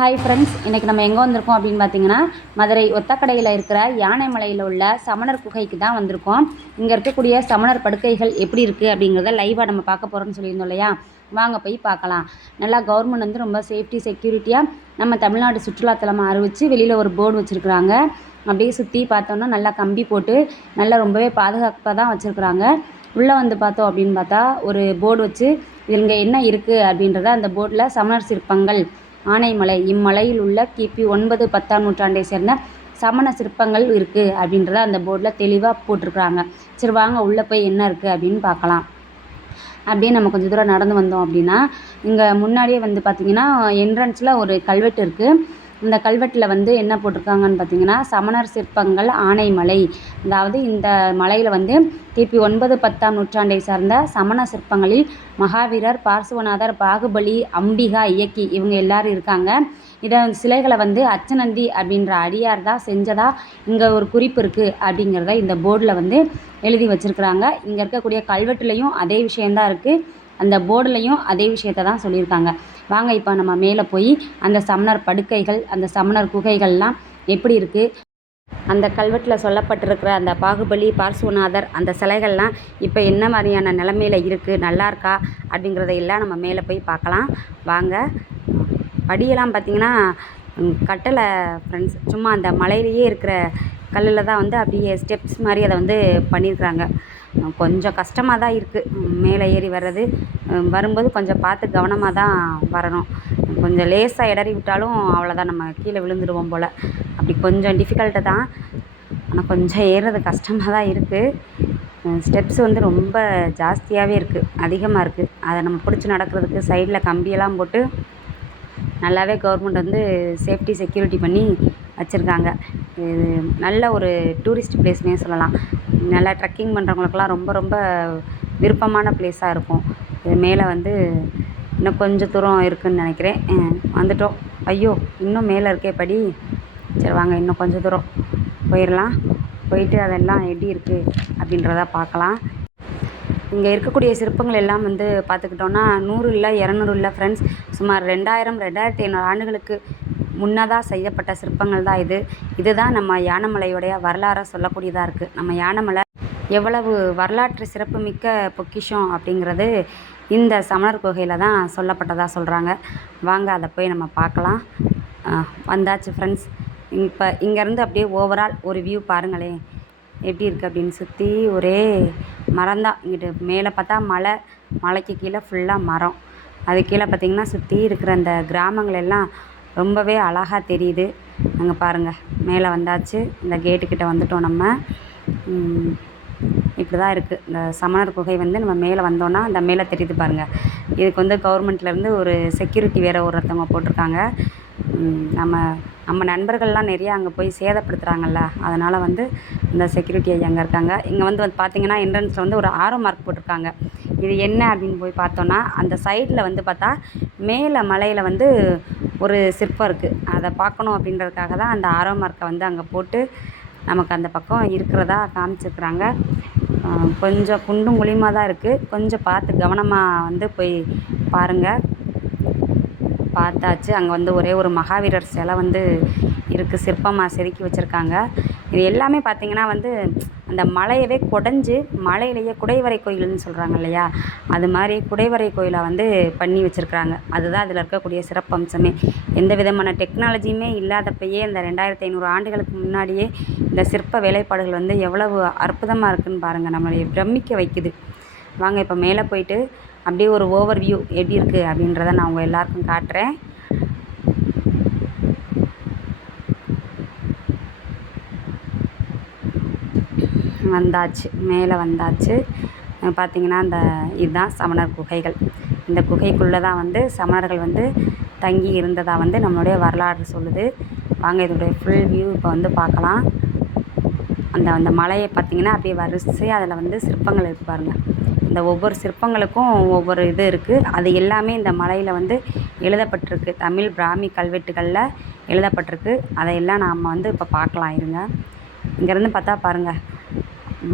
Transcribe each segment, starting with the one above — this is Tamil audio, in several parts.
ஹாய் ஃப்ரெண்ட்ஸ் இன்றைக்கி நம்ம எங்கே வந்திருக்கோம் அப்படின்னு பார்த்தீங்கன்னா மதுரை ஒத்தக்கடையில் இருக்கிற யானைமலையில் உள்ள சமணர் குகைக்கு தான் வந்திருக்கோம். இங்கே இருக்கக்கூடிய சமணர் படுக்கைகள் எப்படி இருக்குது அப்படிங்கிறத லைவாக நம்ம பார்க்க போகிறோம்னு சொல்லியிருந்தோம் இல்லையா? வாங்க போய் பார்க்கலாம். நல்லா கவர்மெண்ட் வந்து ரொம்ப சேஃப்டி செக்யூரிட்டியாக நம்ம தமிழ்நாடு சுற்றுலாத்தலமாக அறிவித்து வெளியில் ஒரு போர்டு வச்சுருக்குறாங்க. அப்படியே சுற்றி பார்த்தோன்னா நல்லா கம்பி போட்டு நல்லா ரொம்பவே பாதுகாப்பாக தான் வச்சுருக்குறாங்க. உள்ளே வந்து பார்த்தோம் அப்படின்னு பார்த்தா ஒரு போர்டு வச்சு இங்கே என்ன இருக்குது அப்படின்றத அந்த போர்டில் சமணர் சிற்பங்கள் ஆனைமலை. இம்மலையில் உள்ள கிபி ஒன்பது பத்தாம் நூற்றாண்டை சேர்ந்த சமண சிற்பங்கள் இருக்குது அப்படின்றத அந்த போர்டில் தெளிவாக போட்டிருக்கிறாங்க. சரி வாங்க உள்ளே போய் என்ன இருக்குது அப்படின்னு பார்க்கலாம். அப்படியே நம்ம கொஞ்சம் தூரம் நடந்து வந்தோம் அப்படின்னா இங்கே முன்னாடியே வந்து பார்த்திங்கன்னா என்ட்ரன்ஸில் ஒரு கல்வெட்டு இருக்குது இந்த கல்வெட்டில் வந்து என்ன போட்டிருக்காங்கன்னு பார்த்தீங்கன்னா சமணர் சிற்பங்கள் ஆனைமலை அதாவது இந்த மலையில் வந்து கிபி ஒன்பது பத்தாம் நூற்றாண்டை சார்ந்த சமண சிற்பங்களில் மகாவீரர் பார்சுவநாதர் பாகுபலி அம்பிகா இயக்கி இவங்க எல்லாரும் இருக்காங்க. இதை சிலைகளை வந்து அச்சநந்தி அப்படின்ற அடியார் தான் செஞ்சதா இங்கே ஒரு குறிப்பு இருக்குது அப்படிங்கிறத இந்த போர்டில் வந்து எழுதி வச்சுருக்குறாங்க. இங்கே இருக்கக்கூடிய கல்வெட்டுலேயும் அதே விஷயந்தான் இருக்குது அந்த போர்டுலையும் அதே விஷயத்தை தான் சொல்லியிருக்காங்க. வாங்க இப்போ நம்ம மேலே போய் அந்த சமணர் படுக்கைகள் அந்த சமணர் குகைகள்லாம் எப்படி இருக்குது அந்த கல்வெட்டில் சொல்லப்பட்டிருக்கிற அந்த பாகுபலி பார்சுவநாதர் அந்த சிலைகள்லாம் இப்போ என்ன மாதிரியான நிலமையில இருக்குது நல்லா இருக்கா? அப்படிங்கிறத எல்லாம் நம்ம மேலே போய் பார்க்கலாம். வாங்க. படியெல்லாம் பார்த்திங்கன்னா கட்டலை ஃப்ரெண்ட்ஸ் சும்மா அந்த மலையிலேயே இருக்கிற கல்லில் தான் வந்து அப்படியே ஸ்டெப்ஸ் மாதிரி அதை வந்து பண்ணியிருக்கிறாங்க. கொஞ்சம் கஷ்டமாக தான் இருக்குது மேலே ஏறி வர்றது. வரும்போது கொஞ்சம் பார்த்து கவனமாக தான் வரணும். கொஞ்சம் லேசாக இடறி விட்டாலும் அவ்வளோதான் நம்ம கீழே விழுந்துருவோம் போல். அப்படி கொஞ்சம் டிஃபிகல்ட்டு தான். ஆனால் கொஞ்சம் ஏறுறது கஷ்டமாக தான் இருக்குது ஸ்டெப்ஸ் வந்து ரொம்ப ஜாஸ்தியாகவே இருக்குது அதிகமாக இருக்குது அதை நம்ம பிடிச்சி நடக்கிறதுக்கு சைடில் கம்பியெல்லாம் போட்டு நல்லாவே கவர்மெண்ட் வந்து சேஃப்டி செக்யூரிட்டி பண்ணி வச்சுருக்காங்க. இது நல்ல ஒரு டூரிஸ்ட் பிளேஸ்னே சொல்லலாம். நல்லா ட்ரெக்கிங் பண்ணுறவங்களுக்குலாம் ரொம்ப ரொம்ப விருப்பமான ப்ளேஸாக இருக்கும். இது மேலே வந்து இன்னும் கொஞ்சம் தூரம் இருக்குதுன்னு நினைக்கிறேன். வந்துட்டோம். ஐயோ இன்னும் மேலே இருக்கே படி. சரி வாங்க இன்னும் கொஞ்சம் தூரம் போயிடலாம். போயிட்டு அதெல்லாம் எப்படி இருக்குது அப்படின்றத பார்க்கலாம். இங்கே இருக்கக்கூடிய சிற்பங்கள் எல்லாம் வந்து பார்த்துக்கிட்டோன்னா நூறு இல்லை இரநூறு இல்லை ஃப்ரெண்ட்ஸ் சுமார் ரெண்டாயிரம் ரெண்டாயிரத்தி ஐநூறு ஆண்டுகளுக்கு முன்னதாக செய்யப்பட்ட சிற்பங்கள் தான் இது. இதுதான் நம்ம யானைமலையுடைய வரலாறாக சொல்லக்கூடியதாக இருக்குது நம்ம யானைமலை எவ்வளவு வரலாற்று சிறப்புமிக்க பொக்கிஷம் அப்படிங்கிறது இந்த சமணர் குகையில் தான் சொல்லப்பட்டதாக சொல்கிறாங்க வாங்க அதை போய் நம்ம பார்க்கலாம். வந்தாச்சு ஃப்ரெண்ட்ஸ் இப்போ இங்கேருந்து அப்படியே ஓவரால் ஒரு வியூ பாருங்களேன். எப்படி இருக்குது அப்படின்னு சுற்றி ஒரே மரம் தான். இங்கிட்டு மேலே பார்த்தா மலை மலைக்கு கீழே ஃபுல்லாக மரம். அது கீழே பார்த்திங்கன்னா சுற்றி இருக்கிற அந்த கிராமங்கள் எல்லாம் ரொம்பவே அழகாக தெரியுது. அங்கே பாருங்கள் மேலே வந்தாச்சு. இந்த கேட்டுக்கிட்ட வந்துட்டோம் நம்ம. இப்படி தான் இருக்குது இந்த சமணர் குகை வந்து நம்ம மேலே வந்தோன்னா அந்த மேலே தெரியுது பாருங்கள் இதுக்கு வந்து கவர்மெண்ட்லேருந்து ஒரு செக்யூரிட்டி வேறு ஒருத்தவங்க போட்டிருக்காங்க. நம்ம நம்ம நண்பர்கள்லாம் நிறையா அங்கே போய் சேதப்படுத்துகிறாங்கல்ல அதனால் வந்து இந்த செக்யூரிட்டி ஐயா அங்கே இருக்காங்க. இங்கே வந்து வந்து பார்த்திங்கன்னா என்ட்ரன்ஸில் வந்து ஒரு ஆரோ மார்க் போட்டிருக்காங்க. இது என்ன அப்படின்னு போய் பார்த்தோன்னா அந்த சைடில் வந்து பார்த்தா மேலே மலையில் வந்து ஒரு சிற்பம் இருக்குது அதை பார்க்கணும் அப்படின்றதுக்காக தான் அந்த ஆரோ மார்க்கை வந்து அங்கே போட்டு நமக்கு அந்த பக்கம் இருக்கிறதா காமிச்சிருக்கிறாங்க. கொஞ்சம் குண்டும் குழியுமாக தான் இருக்குது கொஞ்சம் பார்த்து கவனமாக வந்து போய் பாருங்கள் பார்த்தாச்சு. அங்கே வந்து ஒரே ஒரு மகாவீரர் சிலை வந்து இருக்குது சிற்பமாக செதுக்கி வச்சுருக்காங்க. இது எல்லாமே பார்த்திங்கன்னா வந்து அந்த மலையவே குடஞ்சி மலையிலேயே குடைவரை கோயில்னு சொல்கிறாங்க இல்லையா? அது மாதிரி குடைவரை கோயிலை வந்து பண்ணி வச்சுருக்குறாங்க. அதுதான் அதில் இருக்கக்கூடிய சிறப்பம்சமே. எந்த விதமான டெக்னாலஜியுமே இல்லாதப்பயே இந்த ரெண்டாயிரத்தி ஐநூறு ஆண்டுகளுக்கு முன்னாடியே இந்த சிற்ப வேலைப்பாடுகள் வந்து எவ்வளவு அற்புதமாக இருக்குதுன்னு பாருங்கள் நம்மளை பிரமிக்க வைக்குது. வாங்க இப்போ மேலே போயிட்டு அப்படியே ஒரு ஓவர் வியூ எப்படி இருக்குது அப்படின்றத நான் உங்கள் எல்லாருக்கும் காட்டுறேன். வந்தாச்சு மேலே வந்தாச்சு. பார்த்திங்கன்னா அந்த இதுதான் சமணர் குகைகள். இந்த குகைக்குள்ளே தான் வந்து சமணர்கள் வந்து தங்கி இருந்ததாக வந்து நம்மளுடைய வரலாறு சொல்லுது. வாங்க இதனுடைய ஃபுல் வியூ இப்போ வந்து பார்க்கலாம். அந்த அந்த மலையை பார்த்திங்கன்னா அப்படியே வரிசை அதில் வந்து சிற்பங்கள் இருக்குது பாருங்கள் இந்த ஒவ்வொரு சிற்பங்களுக்கும் ஒவ்வொரு இது இருக்குது அது எல்லாமே இந்த மலையில் வந்து எழுதப்பட்டிருக்கு. தமிழ் பிராமி கல்வெட்டுகளில் எழுதப்பட்டிருக்கு. அதையெல்லாம் நாம் வந்து இப்போ பார்க்கலாம் இருங்க. இங்கேருந்து பார்த்தா பாருங்கள்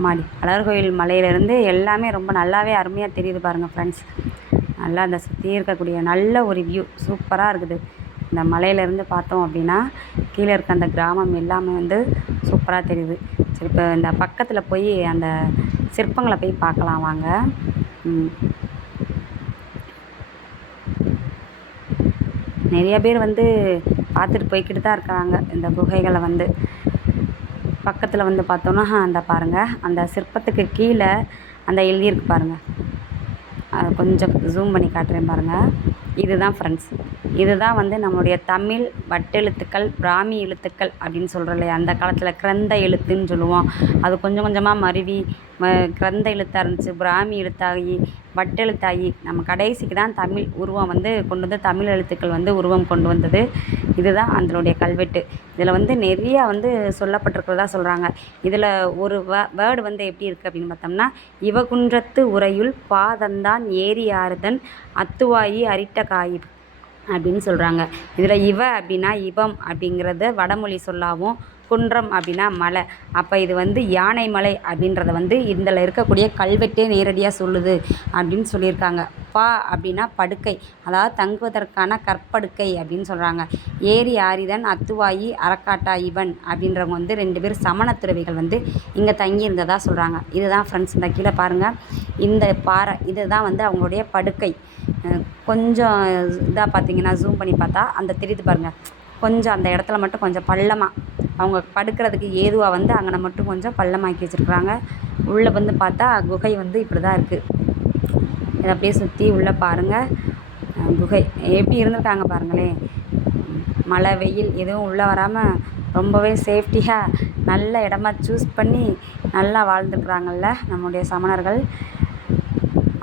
மாடி. அழகர் கோயில் மலையிலேருந்து எல்லாமே ரொம்ப நல்லாவே அருமையாக தெரியுது பாருங்கள் ஃப்ரெண்ட்ஸ் நல்லா அந்த சுற்றி இருக்கக்கூடிய நல்ல ஒரு வியூ சூப்பராக இருக்குது. இந்த மலையிலேருந்து பார்த்தோம் அப்படின்னா கீழே இருக்க அந்த கிராமம் எல்லாமே வந்து சூப்பராக தெரியுது. சரி இப்போ இந்த பக்கத்தில் போய் அந்த சிற்பங்களை போய் பார்க்கலாம் வாங்க. நிறைய பேர் வந்து பார்த்துட்டு போய்கிட்டு தான் இருக்காங்க. இந்த குகைகளை வந்து. பக்கத்தில் வந்து பார்த்தோன்னா அந்த பாருங்கள் அந்த சிற்பத்துக்கு கீழே அந்த எழுதியிருக்கு பாருங்கள் கொஞ்சம் ஜூம் பண்ணி காட்டுறேன் பாருங்கள் இதுதான் ஃப்ரெண்ட்ஸ் இதுதான் வந்து நம்மளுடைய தமிழ் வட்டெழுத்துக்கள் பிராமி எழுத்துக்கள் அப்படின்னு சொல்கிறோம் இல்லையா? அந்த காலத்தில் கிரந்த எழுத்துன்னு சொல்லுவோம். அது கொஞ்சம் கொஞ்சமாக மருவி ம கிரந்த எழுத்தாக இருந்துச்சு பிராமி எழுத்தாகி வட்டெழுத்தாகி நம்ம கடைசிக்கு தான் தமிழ் உருவம் வந்து கொண்டு வந்து தமிழ் எழுத்துக்கள் வந்து உருவம் கொண்டு வந்தது. இதுதான் அதனுடைய கல்வெட்டு. இதில் வந்து நிறையா வந்து சொல்லப்பட்டிருக்கிறதா சொல்கிறாங்க இதில் ஒரு வே வேர்டு வந்து எப்படி இருக்குது அப்படின்னு பார்த்தோம்னா இவகுன்றத்து உறையுள் பாதந்தான் ஏரி ஆறுதன் அத்துவாயி அரிட்ட காய் அப்படின்னு சொல்கிறாங்க இதில் இவ அப்படின்னா இவம் அப்படிங்கிறத வடமொழி சொல்லாவும் குன்றம் அப்படின்னா மலை. அப்போ இது வந்து யானை மலை அப்படின்றத வந்து இதில் இருக்கக்கூடிய கல்வெட்டே நேரடியாக சொல்லுது அப்படின்னு சொல்லியிருக்காங்க. பா அப்படின்னா படுக்கை. அதாவது தங்குவதற்கான கற்படுக்கை அப்படின்னு சொல்கிறாங்க ஏரி ஆரிதன் அத்துவாயி அரக்காட்டா இவன் அப்படின்றவங்க வந்து ரெண்டு பேர் சமண துறவிகள் வந்து இங்கே தங்கியிருந்ததாக சொல்கிறாங்க இதுதான் ஃப்ரெண்ட்ஸ் இந்த கீழே பாருங்கள் இந்த பாறை இதுதான் வந்து அவங்களுடைய படுக்கை. கொஞ்சம் இதாக பார்த்தீங்கன்னா ஜூம் பண்ணி பார்த்தா அந்த தெரியுது பாருங்கள் கொஞ்சம் அந்த இடத்துல மட்டும் கொஞ்சம் பள்ளமாக அவங்க படுக்கிறதுக்கு ஏதுவாக வந்து அங்கன மட்டும் கொஞ்சம் பள்ளமாக்கி வச்சுருக்குறாங்க. உள்ளே வந்து பார்த்தா குகை வந்து இப்படி தான் இருக்குது இதை அப்படியே சுற்றி உள்ளே பாருங்கள் குகை. எப்படி இருந்திருக்காங்க பாருங்களேன். மழை வெயில் எதுவும் உள்ளே வராமல் ரொம்பவே சேஃப்டியாக நல்ல இடமா சூஸ் பண்ணி நல்லா வாழ்ந்துருக்குறாங்கல்ல நம்முடைய சமணர்கள்.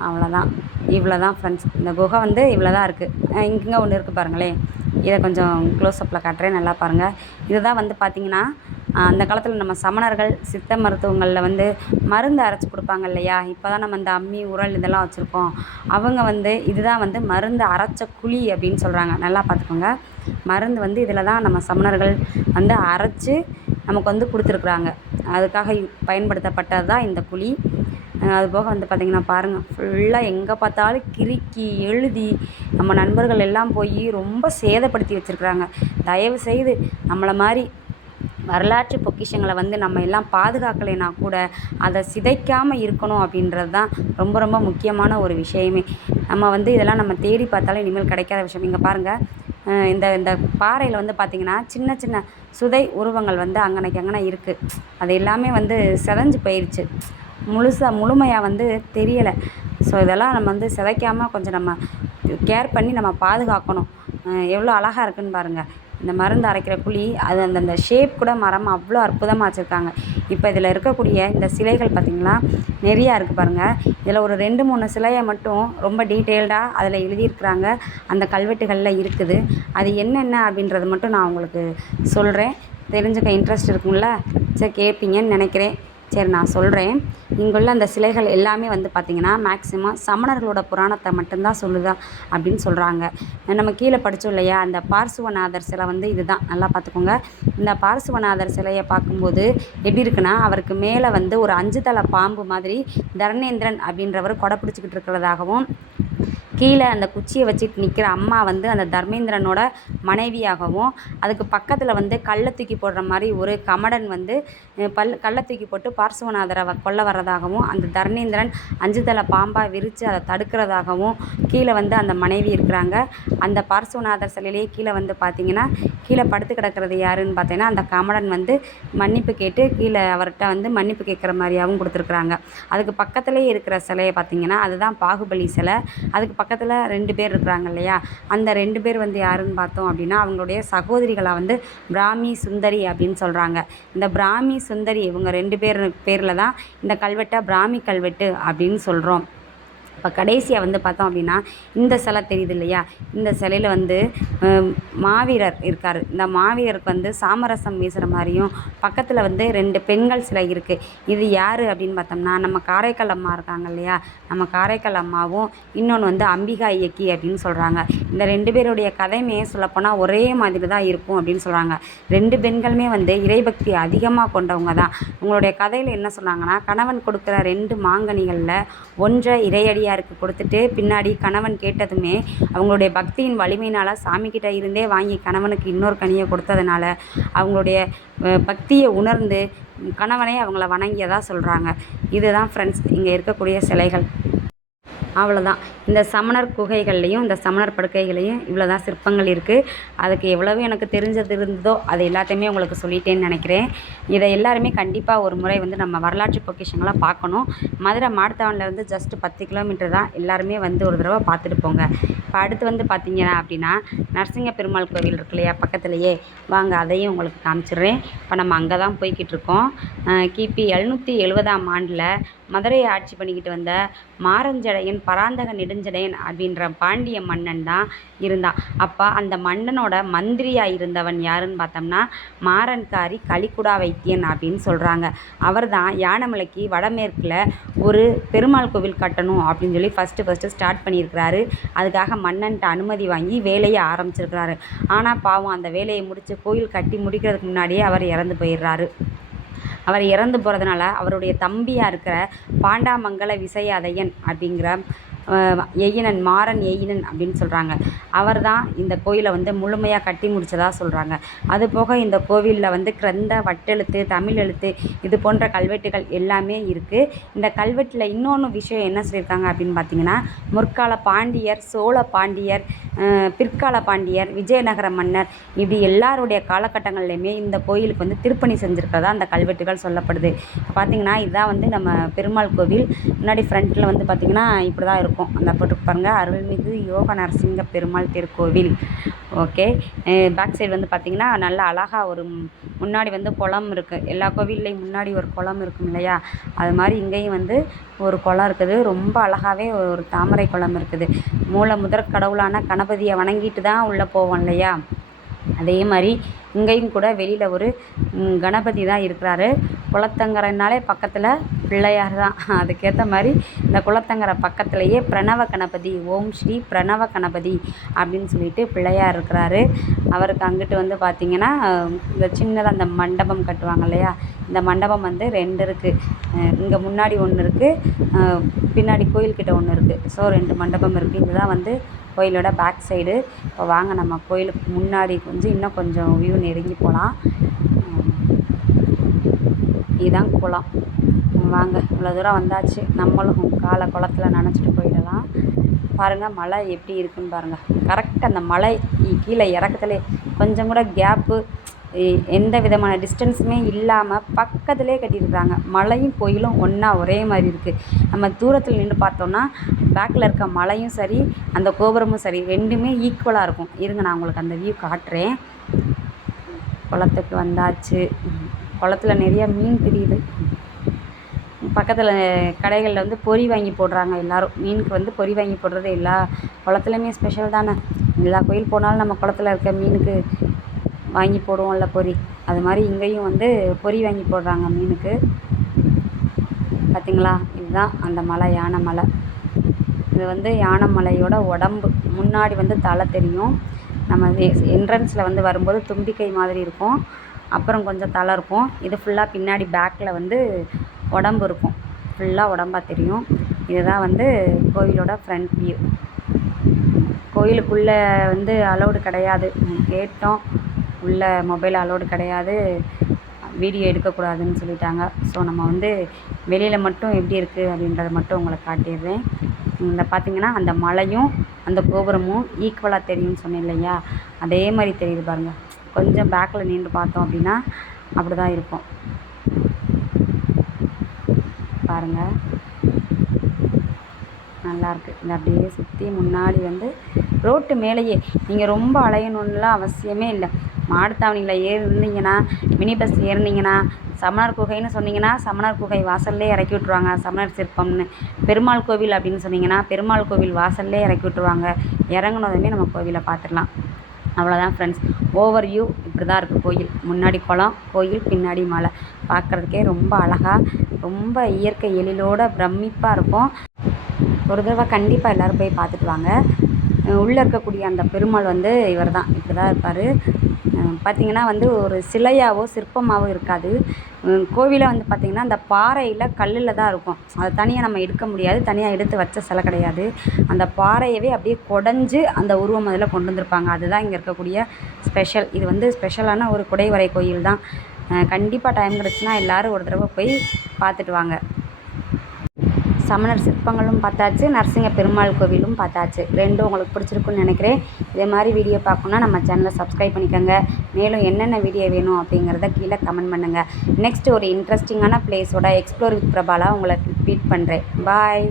அவ்வளோதான் இவ்வளோ தான் ஃப்ரெண்ட்ஸ் இந்த குகை வந்து இவ்வளோ தான் இருக்குது இங்கே ஒன்று இருக்குது பாருங்களேன். இதை கொஞ்சம் க்ளோஸ்அப்பில் காட்டுறேன். நல்லா பாருங்கள் இதுதான் வந்து பார்த்திங்கன்னா அந்த காலத்தில் நம்ம சமணர்கள் சித்த மருத்துவங்களில் வந்து மருந்து அரைச்சி கொடுப்பாங்க இல்லையா? இப்போ தான் நம்ம இந்த அம்மி உரல் இதெல்லாம் வச்சுருக்கோம். அவங்க வந்து இதுதான் வந்து மருந்து அரைச்ச குழி அப்படின்னு சொல்கிறாங்க நல்லா பார்த்துக்கோங்க மருந்து வந்து இதில் தான் நம்ம சமணர்கள் வந்து அரைச்சி நமக்கு வந்து கொடுத்துருக்குறாங்க. அதுக்காக பயன்படுத்தப்பட்டது தான் இந்த குழி. அது போக வந்து பார்த்திங்கன்னா பாருங்கள் ஃபுல்லாக எங்கே பார்த்தாலும் கிறுக்கி எழுதி நம்ம நண்பர்கள் எல்லாம் போய் ரொம்ப சேதப்படுத்தி வச்சுருக்குறாங்க. தயவு செய்து நம்மளை மாதிரி வரலாற்று பொக்கிஷங்களை வந்து நம்ம எல்லாம் பாதுகாக்கலைனா கூட அதை சிதைக்காமல் இருக்கணும் அப்படின்றது தான் ரொம்ப ரொம்ப முக்கியமான ஒரு விஷயமே. நம்ம வந்து இதெல்லாம் நம்ம தேடி பார்த்தாலும் இனிமேல் கிடைக்காத விஷயம். இங்கே பாருங்கள் இந்த இந்த பாறையில் வந்து பார்த்திங்கன்னா சின்ன சின்ன சுதை உருவங்கள் வந்து அங்கனைக்கு அங்கனை இருக்குது அது எல்லாமே வந்து செதஞ்சு போயிடுச்சு முழுசாக முழுமையாக வந்து தெரியலை. ஸோ இதெல்லாம் நம்ம வந்து சிதைக்காமல் கொஞ்சம் நம்ம கேர் பண்ணி நம்ம பாதுகாக்கணும். எவ்வளோ அழகாக இருக்குன்னு பாருங்கள் இந்த மருந்து அரைக்கிற குழி அது அந்த அந்த ஷேப் கூட மரம் அவ்வளோ அற்புதமாக வச்சுருக்காங்க. இப்போ இதில் இருக்கக்கூடிய இந்த சிலைகள் பார்த்திங்களா நிறையா இருக்குது பாருங்கள் இதில் ஒரு ரெண்டு மூணு சிலையை மட்டும் ரொம்ப டீட்டெயில்டாக அதில் எழுதியிருக்கிறாங்க. அந்த கல்வெட்டுகளில் இருக்குது. அது என்னென்ன அப்படின்றது மட்டும் நான் உங்களுக்கு சொல்கிறேன் தெரிஞ்சுக்க இன்ட்ரெஸ்ட் இருக்கும்ல? சரி கேட்பீங்கன்னு நினைக்கிறேன். சரி நான் சொல்கிறேன் இங்குள்ள அந்த சிலைகள் எல்லாமே வந்து பார்த்திங்கன்னா மேக்சிமம் சமணர்களோட புராணத்தை மட்டும்தான் சொல்லுதா அப்படின்னு சொல்கிறாங்க நம்ம கீழே படித்தோம் இல்லையா? அந்த பார்சுவநாதர் சிலை வந்து இதுதான். நல்லா பார்த்துக்கோங்க இந்த பார்சுவநாதர் சிலையை பார்க்கும்போது எப்படி இருக்குன்னா அவருக்கு மேலே வந்து ஒரு அஞ்சு தலை பாம்பு மாதிரி தர்ணேந்திரன் அப்படின்றவர் கொடை பிடிச்சிக்கிட்டு இருக்கிறதாகவும் கீழே அந்த குச்சியை வச்சுட்டு நிற்கிற அம்மா வந்து அந்த தர்மேந்திரனோட மனைவியாகவும் அதுக்கு பக்கத்தில் வந்து கல்லை தூக்கி போடுற மாதிரி ஒரு கமடன் வந்து பல் கல்லை தூக்கி போட்டு பார்சுவநாதரை வ- கொல்ல வர்றதாகவும் அந்த தர்மேந்திரன் அஞ்சு தலை பாம்பாக விரித்து அதை தடுக்கிறதாகவும் கீழே வந்து அந்த மனைவி இருக்கிறாங்க. அந்த பார்சுவநாதர் சிலையிலேயே கீழே வந்து பார்த்தீங்கன்னா கீழே படுத்து கிடக்கிறது யாருன்னு பார்த்தீங்கன்னா அந்த கமடன் வந்து மன்னிப்பு கேட்டு கீழே அவர்கிட்ட வந்து மன்னிப்பு கேட்குற மாதிரியாகவும் கொடுத்துருக்குறாங்க. அதுக்கு பக்கத்துலேயே இருக்கிற சிலையை பார்த்தீங்கன்னா அதுதான் பாகுபலி சிலை. அதுக்கு பக்கத்தில் ரெண்டு பேர் இருக்கிறாங்க இல்லையா? அந்த ரெண்டு பேர் வந்து யாருன்னு பார்த்தோம் அப்படின்னா அவங்களுடைய சகோதரிகளாக வந்து பிராமி சுந்தரி அப்படின்னு சொல்கிறாங்க இந்த பிராமி சுந்தரி இவங்க ரெண்டு பேர் பேரில் தான் இந்த கல்வெட்டை பிராமி கல்வெட்டு அப்படின்னு சொல்கிறோம் இப்போ கடைசியாக வந்து பார்த்தோம் அப்படின்னா இந்த சிலை தெரியுது இல்லையா? இந்த சிலையில் வந்து மாவீரர் இருக்கார். இந்த மாவீரருக்கு வந்து சாமரசம் வீசுகிற மாதிரியும் பக்கத்தில் வந்து ரெண்டு பெண்கள் சிலை இருக்குது இது யார் அப்படின்னு பார்த்தோம்னா நம்ம காரைக்கால் அம்மா இருக்காங்க இல்லையா? நம்ம காரைக்கால் அம்மாவும் இன்னொன்று வந்து அம்பிகா இயக்கி அப்படின்னு சொல்கிறாங்க இந்த ரெண்டு பேருடைய கதையுமே சொல்லப்போனால் ஒரே மாதிரி தான் இருக்கும் அப்படின்னு சொல்கிறாங்க ரெண்டு பெண்களுமே வந்து இறைபக்தி அதிகமாக கொண்டவங்க தான். உங்களுடைய கதையில் என்ன சொன்னாங்கன்னா கணவன் கொடுக்குற ரெண்டு மாங்கனிகளில் ஒன்றை இறையடியாக பிள்ளையாருக்கு கொடுத்துட்டு பின்னாடி கணவன் கேட்டதுமே அவங்களுடைய பக்தியின் வலிமையினால் சாமிக்கிட்ட இருந்தே வாங்கி கணவனுக்கு இன்னொரு கனியை கொடுத்ததுனால அவங்களுடைய பக்தியை உணர்ந்து கணவனே அவங்கள வணங்கியதாக சொல்கிறாங்க இதுதான் ஃப்ரெண்ட்ஸ் இங்கே இருக்கக்கூடிய சிலைகள். அவ்வளோதான் இந்த சமணர் குகைகள்லையும் இந்த சமணர் படுக்கைகளையும் இவ்வளோ தான் சிற்பங்கள் இருக்குது அதுக்கு எவ்வளவு எனக்கு தெரிஞ்சது இருந்ததோ அது எல்லாத்தையுமே உங்களுக்கு சொல்லிட்டேன்னு நினைக்கிறேன். இதை எல்லாருமே கண்டிப்பாக ஒரு முறை வந்து நம்ம வரலாற்று பொக்கிஷங்களாக பார்க்கணும். மதுரை மாடுத்தாவணிலேருந்து ஜஸ்ட் பத்து கிலோமீட்டர் தான் எல்லாருமே வந்து ஒரு தடவை பார்த்துட்டு போங்க. இப்போ அடுத்து வந்து பார்த்தீங்கன்னா அப்படின்னா நரசிங்க பெருமாள் கோவில் இருக்கு இல்லையா பக்கத்துலேயே. வாங்க அதையும் உங்களுக்கு காமிச்சிடுறேன். இப்போ நம்ம அங்கே தான் போய்கிட்டு இருக்கோம் கிபி எழுநூற்றி எழுபதாம் ஆண்டில் மதுரையை ஆட்சி பண்ணிக்கிட்டு வந்த மாரஞ்சடையன் பராந்தக நெடுஞ்சடையன் அப்படின்ற பாண்டிய மன்னன் தான் இருந்தான் அப்போ அந்த மன்னனோட மந்திரியாக இருந்தவன் யாருன்னு பார்த்தோம்னா மாறன்காரி கலிக்குடா வைத்தியன் அப்படின்னு சொல்கிறாங்க அவர் தான் யானைமலைக்கு வடமேற்கில் ஒரு பெருமாள் கோவில் கட்டணும் அப்படின்னு சொல்லி ஃபஸ்ட்டு ஃபஸ்ட்டு ஸ்டார்ட் பண்ணியிருக்கிறாரு. அதுக்காக மன்னன்ட்ட அனுமதி வாங்கி வேலையை ஆரம்பிச்சிருக்கிறாரு. ஆனால் பாவம் அந்த வேலையை முடித்து கோயில் கட்டி முடிக்கிறதுக்கு முன்னாடியே அவர் இறந்து போயிடுறாரு. அவர் இறந்து போகிறதுனால அவருடைய தம்பியாக இருக்கிற பாண்டாமங்கல விசயாதயன் அப்படிங்கிற எயினன் மாறன் எயினன் அப்படின்னு சொல்கிறாங்க அவர் தான் இந்த கோயிலை வந்து முழுமையாக கட்டி முடித்ததாக சொல்கிறாங்க அதுபோக இந்த கோவிலில் வந்து கிரந்த வட்டெழுத்து தமிழ் எழுத்து இது போன்ற கல்வெட்டுகள் எல்லாமே இருக்குது இந்த கல்வெட்டில் இன்னொன்று விஷயம் என்ன சொல்லியிருக்காங்க அப்படின்னு பார்த்தீங்கன்னா முற்கால பாண்டியர் சோழ பாண்டியர் பிற்கால பாண்டியர் விஜயநகர மன்னர் இப்படி எல்லாருடைய காலகட்டங்கள்லையுமே இந்த கோயிலுக்கு வந்து திருப்பணி செஞ்சுருக்கிறதா அந்த கல்வெட்டுகள் சொல்லப்படுது. பார்த்தீங்கன்னா இதுதான் வந்து நம்ம பெருமாள் கோவில். முன்னாடி ஃப்ரண்ட்டில் வந்து பார்த்திங்கன்னா இப்படி தான் இருக்கும். இருக்கும். அந்த போட்டு பாருங்கள் அருள்மிகு யோக நரசிங்க பெருமாள் திருக்கோவில். ஓகே. பேக் சைடு வந்து பார்த்திங்கன்னா நல்ல அழகாக ஒரு முன்னாடி வந்து குளம் இருக்குது எல்லா கோவில்லையும் முன்னாடி ஒரு குளம் இருக்கும் இல்லையா? அது மாதிரி இங்கேயும் வந்து ஒரு குளம் இருக்குது. ரொம்ப அழகாகவே ஒரு தாமரை குளம் இருக்குது. மூல முதற் கடவுளான கணபதியை வணங்கிட்டு தான் உள்ளே போவோம் இல்லையா? அதே மாதிரி இங்கேயும் கூட வெளியில் ஒரு கணபதி தான் இருக்கிறாரு. குளத்தங்கரைனாலே பக்கத்தில் பிள்ளையார் தான். அதுக்கேற்ற மாதிரி இந்த குளத்தங்கரை பக்கத்துலேயே பிரணவ கணபதி ஓம் ஸ்ரீ பிரணவ கணபதி அப்படின்னு சொல்லிட்டு பிள்ளையார் இருக்கிறாரு. அவருக்கு அங்கிட்டு வந்து பார்த்திங்கன்னா இந்த சின்னதாக அந்த மண்டபம் கட்டுவாங்க இல்லையா? இந்த மண்டபம் வந்து ரெண்டு இருக்குது இங்கே முன்னாடி ஒன்று இருக்குது பின்னாடி கோயில்கிட்ட ஒன்று இருக்குது ஸோ ரெண்டு மண்டபம் இருக்குது இதுதான் வந்து கோயிலோட பேக் சைடு இப்போ வாங்க நம்ம கோயிலுக்கு முன்னாடி கொஞ்சம் இன்னும் கொஞ்சம் வியூ நெருங்கி போகலாம் இதுதான் குளம். வாங்க இவ்வளோ தூரம் வந்தாச்சு. நம்மளும் காலை குளத்துல நனைச்சிட்டு போயிடலாம். பாருங்கள் மலை எப்படி இருக்குன்னு பாருங்கள் கரெக்டாக அந்த மலை கீழே இறக்கத்துலே கொஞ்சம் கூட கேப்பு எந்த விதமான டிஸ்டன்ஸுமே இல்லாமல் பக்கத்துலேயே கட்டியிருக்காங்க மலையும் கோயிலும் ஒன்றா ஒரே மாதிரி இருக்குது நம்ம தூரத்தில் நின்று பார்த்தோம்னா பேக்கில் இருக்க மலையும் சரி அந்த கோபுரமும் சரி ரெண்டுமே ஈக்குவலாக இருக்கும். இருங்க நான் உங்களுக்கு அந்த வியூ காட்டுறேன். குளத்துக்கு வந்தாச்சு. குளத்துல நிறையா மீன் தெரியுது. பக்கத்தில் கடைகளில் வந்து பொரி வாங்கி போடுறாங்க எல்லாரும். மீனுக்கு வந்து பொரி வாங்கி போடுறது எல்லா குளத்துலையுமே ஸ்பெஷல் தானே. எல்லா கோயில் போனாலும் நம்ம குளத்துல இருக்க மீனுக்கு வாங்கி போடுவோம்ல பொரி. அது மாதிரி இங்கேயும் வந்து பொரி வாங்கி போடுறாங்க மீனுக்கு. பார்த்திங்களா இதுதான் அந்த மலை யானை மலை. இது வந்து யானை மலையோட உடம்பு. முன்னாடி வந்து தலை தெரியும். நம்ம என்ட்ரன்ஸில் வந்து வரும்போது தும்பிக்கை மாதிரி இருக்கும். அப்புறம் கொஞ்சம் தலை இருக்கும். இது ஃபுல்லாக பின்னாடி பேக்கில் வந்து உடம்பு இருக்கும். ஃபுல்லாக உடம்பாக தெரியும். இதுதான் வந்து கோவிலோட ஃப்ரண்ட் வியூ கோயிலுக்குள்ளே வந்து அலௌடு கிடையாது. கேட்டோம். உள்ளே மொபைல் அலோடு கிடையாது. வீடியோ எடுக்கக்கூடாதுன்னு சொல்லிட்டாங்க. ஸோ நம்ம வந்து வெளியில் மட்டும் எப்படி இருக்குது அப்படின்றத மட்டும் உங்களை காட்டிடுறேன். இந்த பார்த்தீங்கன்னா அந்த மலையும் அந்த கோபுரமும் ஈக்குவலாக தெரியும்னு சொன்னேன் இல்லையா? அதே மாதிரி தெரியுது பாருங்கள் கொஞ்சம் பேக்கில் நின்று பார்த்தோம் அப்படின்னா அப்படி தான் இருக்கும் பாருங்கள் நல்லாயிருக்கு இந்த அப்படியே சுற்றி முன்னாடி வந்து ரோட்டு மேலேயே. நீங்கள் ரொம்ப அலையணுன்னுலாம் அவசியமே இல்லை. மாட்டுத்தாவணியில் ஏறி இருந்தீங்கன்னா மினி பஸ் ஏறினீங்கன்னா சமணர் குகைன்னு சொன்னீங்கன்னா சமணர் குகை வாசல்லே இறக்கி விட்ருவாங்க சமணர் சிற்பம்னு. பெருமாள் கோவில் அப்படின்னு சொன்னீங்கன்னா பெருமாள் கோவில் வாசல்லே இறக்கி விட்ருவாங்க இறங்குனதுமே நம்ம கோவிலை பார்த்துடலாம் அவ்வளோதான் ஃப்ரெண்ட்ஸ் ஓவர் வியூ இப்படி தான் இருக்குது கோயில். முன்னாடி குளம் கோயில் பின்னாடி மலை. பார்க்குறதுக்கே ரொம்ப அழகாக ரொம்ப இயற்கை எழிலோட பிரமிப்பாக இருக்கும். ஒரு தடவை கண்டிப்பாக எல்லோரும் போய் பார்த்துட்டு வாங்க. உள்ளே இருக்கக்கூடிய அந்த பெருமாள் வந்து இவர் தான் இப்படி தான் இருப்பார். பார்த்திங்கன்னா வந்து ஒரு சிலையாகவோ சிற்பமாகவோ இருக்காது. கோவிலை வந்து பார்த்திங்கன்னா அந்த பாறையில் கல்லில் தான் இருக்கும். அதை தனியாக நம்ம எடுக்க முடியாது. தனியாக எடுத்து வச்ச சிலை கிடையாது. அந்த பாறையவே அப்படியே குடஞ்சி அந்த உருவம் அதில் கொண்டு வந்திருப்பாங்க. அதுதான் இங்கே இருக்கக்கூடிய ஸ்பெஷல். இது வந்து ஸ்பெஷலான ஒரு குடைவரை கோயில் தான் கண்டிப்பாக டைம் கிடச்சுன்னா எல்லோரும் ஒரு தடவை போய் பார்த்துட்டு வாங்க. சமணர் சிற்பங்களும் பார்த்தாச்சு நரசிங்க பெருமாள் கோவிலும் பார்த்தாச்சு. ரெண்டும் உங்களுக்கு பிடிச்சிருக்குன்னு நினைக்கிறேன். இதே மாதிரி வீடியோ பார்க்கணுன்னா நம்ம சேனலை சப்ஸ்கிரைப் பண்ணிக்கோங்க. மேலும் என்னென்ன வீடியோ வேணும் அப்படிங்கிறத கீழே கமெண்ட் பண்ணுங்கள் நெக்ஸ்ட் ஒரு இன்ட்ரெஸ்டிங்கான பிளேஸோட எக்ஸ்ப்ளோர் வித் பிரபாலா உங்களை ட்வீட் பண்ணுறேன் பாய்